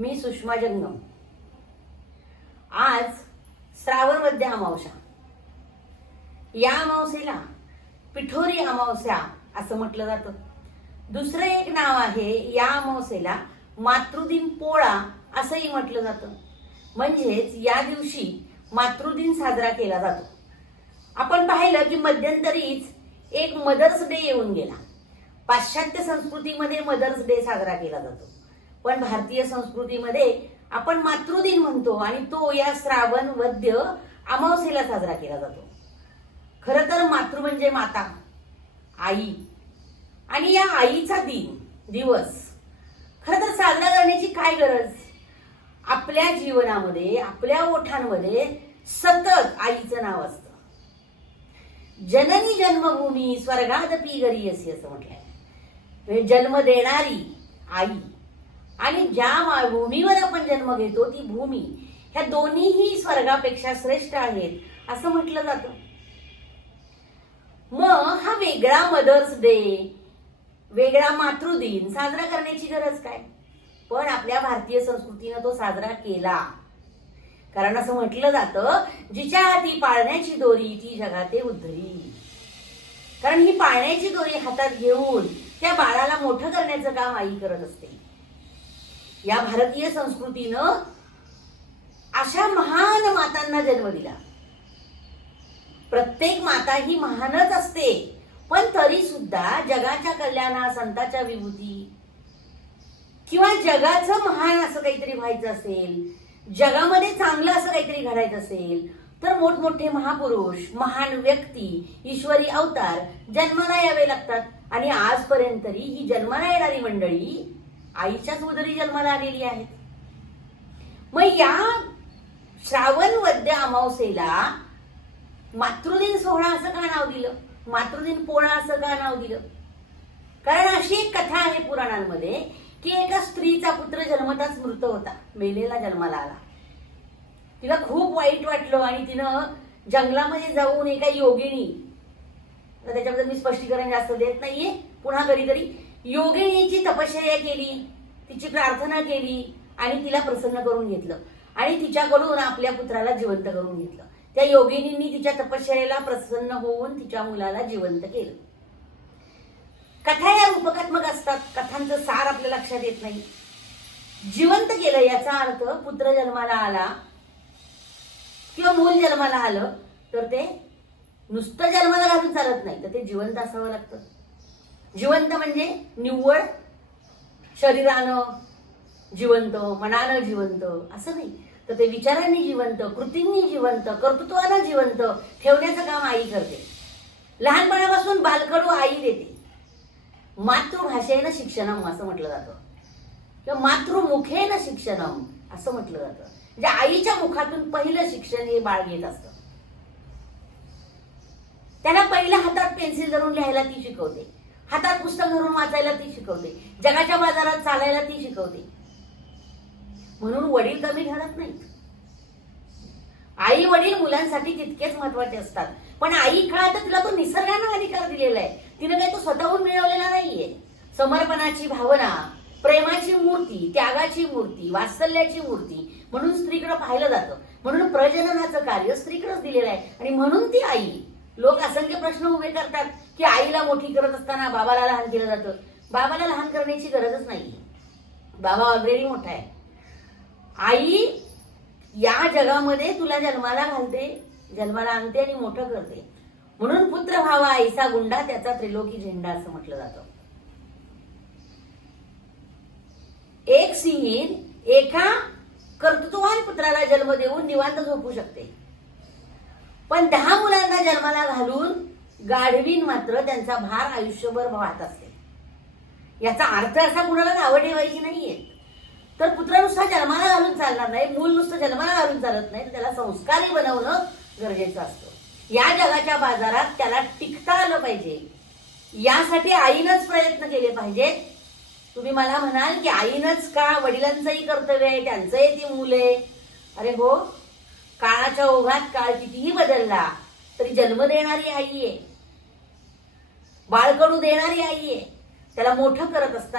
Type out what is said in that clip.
मी सुषमा जंगम। आज श्रावण वद्य अमावस्या। या अमावस्येला पिठोरी अमावस्या असं म्हटलं जातं। दुसरं एक नाव आहे या अमावस्येला मातृदिन पोळा असंही म्हटलं जातं। म्हणजेच या दिवशी मातृदिन साजरा केला जातो। आपण पाहिलं की मध्यंतरीच एक मदर्स डे येऊन गेला। पाश्चात्य संस्कृतीमध्ये मदर्स डे साजरा केला जातो, पण भारतीय संस्कृतीमध्ये आपण मातृदिन म्हणतो आणि तो या श्रावण वद्य अमावस्येला साजरा केला जातो। खरं तर मातृ म्हणजे माता, आई, आणि या आईचा दिवस खरं तर साजरा करण्याची काय गरज? आपल्या जीवनामध्ये, आपल्या ओठांमध्ये सतत आईचं नाव असतं। जननी जन्मभूमी स्वर्गादपि गरीयसी असं म्हटलंय। जन्म देणारी आई आणि ज्या भूमीवर आपण जन्म घेतो ती भूमी, ह्या दोन्हीही स्वर्गापेक्षा श्रेष्ठ आहेत असं म्हटलं जातं। मग हा वेगळा मदर्स डे, वेगळा मातृदिन साजरा करण्याची गरज काय? पण आपल्या भारतीय संस्कृतीने तो साजरा केला, कारण असं म्हटलं जातं जिच्या हाती पाळण्याची दोरी ती जगाते उद्धरी। कारण ही पाळण्याची दोरी हातात घेऊन त्या बाळाला मोठं करण्याचं काम आई करत असते। या भारतीय संस्कृतीनं अशा महान मातांना जन्म दिला। प्रत्येक माता ही महानच असते, पण तरी सुद्धा जगाच्या कल्याणा, संतांच्या विभूती किंवा जगाचं महान असं काहीतरी व्हायचं असेल, जगामध्ये चांगलं असं काहीतरी घडायचं असेल तर मोठमोठे महापुरुष, महान व्यक्ती, ईश्वरी अवतार जन्माला यावे लागतात। आणि आजपर्यंत ही जन्माला येणारी मंडळी आईच्याच उदरी जन्माला आलेली आहेत। मग या श्रावण वद्य अमावस्येला मातृदिन सोहळा असं का नाव दिलं? मातृदिन पोळा असं का नाव दिलं? कारण अशी एक कथा आहे पुराणांमध्ये की एका स्त्रीचा पुत्र जन्मताच मृत होता, मेलेला जन्माला आला। तिला खूप वाईट वाटलं आणि तिनं जंगलामध्ये जाऊन एका योगिनी, त्याच्याबद्दल मी स्पष्टीकरण जास्त देत नाहीये, पुन्हा कधीतरी, योगिनीची तपश्चर्या केली, तिची प्रार्थना केली आणि तिला प्रसन्न करून घेतलं आणि तिच्याकडून आपल्या पुत्राला जिवंत करून घेतलं। त्या योगिनींनी तिच्या तपश्चर्याला प्रसन्न होऊन तिच्या मुलाला जिवंत केलं। कथा या रूपकात्मक असतात, कथांचं सार आपल्या लक्षात येत नाही। जिवंत केलं याचा अर्थ पुत्र जन्माला आला किंवा मूल जन्माला आलं तर ते नुसतं जन्माला घालून चालत नाही, तर ते जिवंत असावं लागतं। जिवंत म्हणजे निव्वळ शरीरानं जिवंत, मनानं जिवंत असं नाही, तर ते विचारांनी जिवंत, कृतींनी जिवंत, कर्तृत्वानं जिवंत ठेवण्याचं काम आई करते। लहानपणापासून बालकडू आई देते। मातृभाषेनं शिक्षणम असं म्हटलं जातं किंवा मातृमुखेन शिक्षणम असं म्हटलं जातं। म्हणजे आईच्या मुखातून पहिलं शिक्षण हे बाळ घेत असतं। त्याला पहिल्या हातात पेन्सिल धरून लिहायला ती शिकवते, हातात पुस्तक धरून वाचायला ती शिकवते, जगाच्या बाजारात चालायला ती शिकवते। म्हणून वडील कमी ठरत नाहीत। आई वडील मुलांसाठी तितकेच महत्वाचे असतात, पण आई काळात तिला तो निसर्गानं अधिकार दिलेला आहे, तिने काही तो स्वतःहून मिळवलेला नाहीये। समर्पणाची भावना, प्रेमाची मूर्ती, त्यागाची मूर्ती, वात्सल्याची मूर्ती म्हणून स्त्रीकडे पाहिलं जातं। म्हणून प्रजननाचं कार्य स्त्रीकडेच दिलेलं आहे आणि म्हणून ती आई। लोक असंख्य प्रश्न उभे करतात की आईला मोठी करत असताना बाबाला लहान केलं जातं। बाबाला लहान करण्याची गरजच नाही, बाबा ऑलरेडी मोठा आहे। आई या जगामध्ये तुला जन्माला घालते, जन्माला आणते आणि मोठं करते। म्हणून पुत्र व्हावा आईचा गुंडा, त्याचा त्रिलोकी झेंडा असं म्हटलं जातं। एक सिंहीण एका कर्तृत्ववान पुत्राला जन्म देऊन निवांत झोपू शकते, पण 10 मुलांना जन्माला घालून गाढवीन मात्र त्यांचा भार आयुष्यभर वाहत असते। याचा अर्थ असा कुणाला नावं ठेवायची नाहीये। तर पुत्र नुसता जन्माला घालून चालणार नाही, मूल नुसतं जन्माला घालून चालत नाही, तर त्याला संस्कारी बनवणं गरजेचं असतं। या जगाच्या बाजारात त्याला टिकता आलं पाहिजे, यासाठी आईनंच प्रयत्न केले पाहिजेत। तुम्ही मला म्हणाल की आईनंच का? वडिलांचंही कर्तव्य आहे, त्यांचंही ती मूल आहे। अरे हो, काळाच्या ओघात काळ कितीही बदलला तरी जन्म देणारी आई आहे, बाळकडू देणारी आई आहे, त्याला मोठं करत असताना